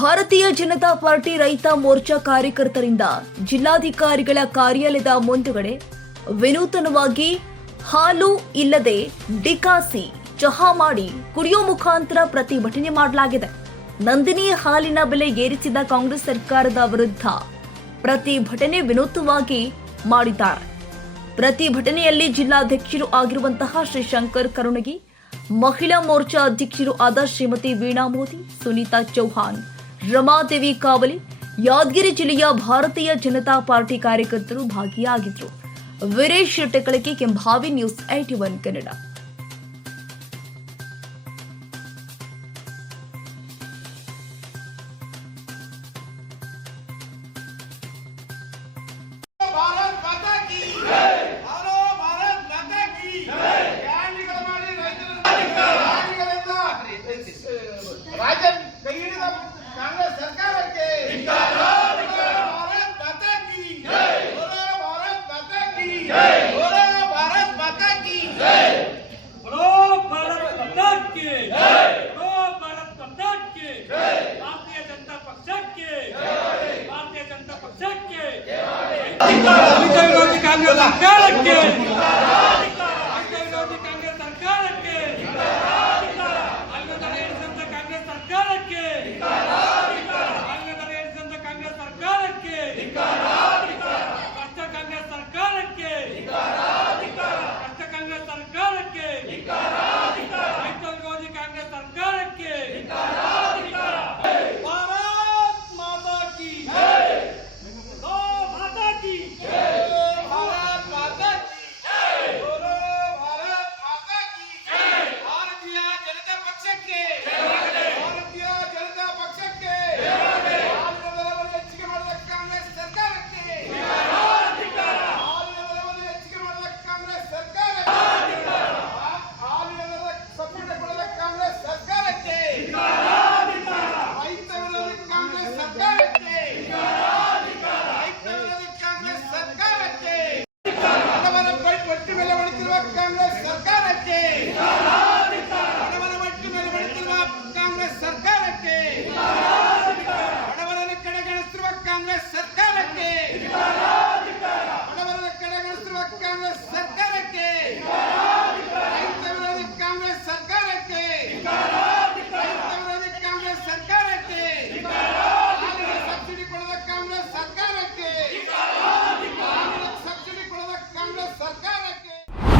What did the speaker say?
ಭಾರತೀಯ ಜನತಾ ಪಾರ್ಟಿ ರೈತ ಮೋರ್ಚಾ ಕಾರ್ಯಕರ್ತರಿಂದ ಜಿಲ್ಲಾಧಿಕಾರಿಗಳ ಕಾರ್ಯಾಲಯದ ಮುಂದುಗಡೆ ವಿನೂತನವಾಗಿ ಹಾಲು ಇಲ್ಲದೆ ಡಿಕಾಸಿ ಚಹಾ ಮಾಡಿ ಕುಡಿಯೋ ಮುಖಾಂತರ ಪ್ರತಿಭಟನೆ ಮಾಡಲಾಗಿದೆ. ನಂದಿನಿ ಹಾಲಿನ ಬೆಲೆ ಏರಿಸಿದ ಕಾಂಗ್ರೆಸ್ ಸರ್ಕಾರದ ವಿರುದ್ಧ ಪ್ರತಿಭಟನೆ ವಿನೂತವಾಗಿ ಮಾಡಿದ್ದಾರೆ. ಪ್ರತಿಭಟನೆಯಲ್ಲಿ ಜಿಲ್ಲಾಧ್ಯಕ್ಷರು ಆಗಿರುವಂತಹ ಶ್ರೀ ಶಂಕರ್ ಕರುಣಗಿ, ಮಹಿಳಾ ಮೋರ್ಚಾ ಅಧ್ಯಕ್ಷರು ಆದ ಶ್ರೀಮತಿ ವೀಣಾ ಮೋದಿ, ಸುನೀತಾ ಚೌಹಾಣ್ ರಮಾದೇವಿ ಕಾವಲಿ, ಯಾದಗಿರಿ ಜಿಲ್ಲೆಯ ಭಾರತೀಯ ಜನತಾ ಪಾರ್ಟಿ ಕಾರ್ಯಕರ್ತರು ಭಾಗಿಯಾಗಿದ್ದರು Veeresh Tekalaki Kembhavi news eighty one Kannada. ಸರ್ಕಾರಕ್ಕೆ. ಸರ್ಕಾರಕ್ಕೆ. ಕಾಂಗ್ರೆಸ್ ಸರ್ಕಾರಕ್ಕೆ ಅಂಗದರ ಎಣಿಸಿದಂತ ಕಾಂಗ್ರೆಸ್ ಸರ್ಕಾರಕ್ಕೆ ಕಷ್ಟ ಕಾಂಗ್ರೆಸ್ ಸರ್ಕಾರಕ್ಕೆ ಕಷ್ಟ ಕಾಂಗ್ರೆಸ್ ಸರ್ಕಾರಕ್ಕೆ ರೈತ ವಿರೋಧಿ ಕಾಂಗ್ರೆಸ್ ಸರ್ಕಾರಕ್ಕೆ ಭಾರತ್ ಮಾತಾ ಕಿ ಗೋ ಮಾತಾ ಕಿ ಭಾರತ್ ಮಾತಾ ಕಿ ಬೋಲೋ ಭಾರತ್ ಮಾತಾ ಕಿ ಭಾರತೀಯ ಜನತಾ ಪಕ್ಷಕ್ಕೆ ಭಾರತೀಯ ಜನತಾ ಪಕ್ಷಕ್ಕೆ ಹಾಲಿನ ದರವನ್ನು ಹೆಚ್ಚಿಗೆ ಮಾಡಿದ ಕಾಂಗ್ರೆಸ್ ಸರ್ಕಾರಕ್ಕೆ ಹಾಲಿನ ದರವನ್ನು ಹೆಚ್ಚಿಗೆ ಮಾಡಿದ ಕಾಂಗ್ರೆಸ್ ಸರ್ಕಾರಕ್ಕೆ ಹಾಲಿನ ದರ ಸಬ್ಸಿಡಿ ಕೊಡದ ಕಾಂಗ್ರೆಸ್ ಸರ್ಕಾರಕ್ಕೆ ರೈತ ವಿರೋಧಿ ಕಾಂಗ್ರೆಸ್ ಸರ್ಕಾರಕ್ಕೆ ರೈತ ವಿರೋಧಿ ಕಾಂಗ್ರೆಸ್ ಸರ್ಕಾರಕ್ಕೆ ಬಡವರ ಬ- ಬಡ್ಡಿ ಮೇಲೆ ಹೊಡಿತಿರುವ ಕಾಂಗ್ರೆಸ್ ಸರ್ಕಾರಕ್ಕೆ ಬಡವರ ಬಡ್ಡಿ ಮೇಲೆ ಹೊಡಿತಿರುವ ಕಾಂಗ್ರೆಸ್ ಸರ್ಕಾರಕ್ಕೆ ಬಡವರನ್ನು ಕಡೆಗಣಿಸುತ್ತಿರುವ ಕಾಂಗ್ರೆಸ್ ಸರ್ಕಾರಕ್ಕೆ ಬಡವರನ್ನು ಕಡೆಗಣಿಸುತ್ತಿರುವ ಕಾಂಗ್ರೆಸ್ ಸರ್ಕಾರಕ್ಕೆ ರೈತ ವಿರೋಧಿ ಕಾಂಗ್ರೆಸ್ ಸರ್ಕಾರಕ್ಕೆ ರೈತ ವಿರೋಧಿ ಕಾಂಗ್ರೆಸ್ ಸರ್ಕಾರಕ್ಕೆ ಹಾಲಿನ ಸಬ್ಸಿಡಿ ಕೊಡದ ಕಾಂಗ್ರೆಸ್ ಸರ್ಕಾರಕ್ಕೆ ಹಾಲಿನ ಸಬ್ಸಿಡಿ ಕೊಡದ ಕಾಂಗ್ರೆಸ್ ಸರ್ಕಾರಕ್ಕೆ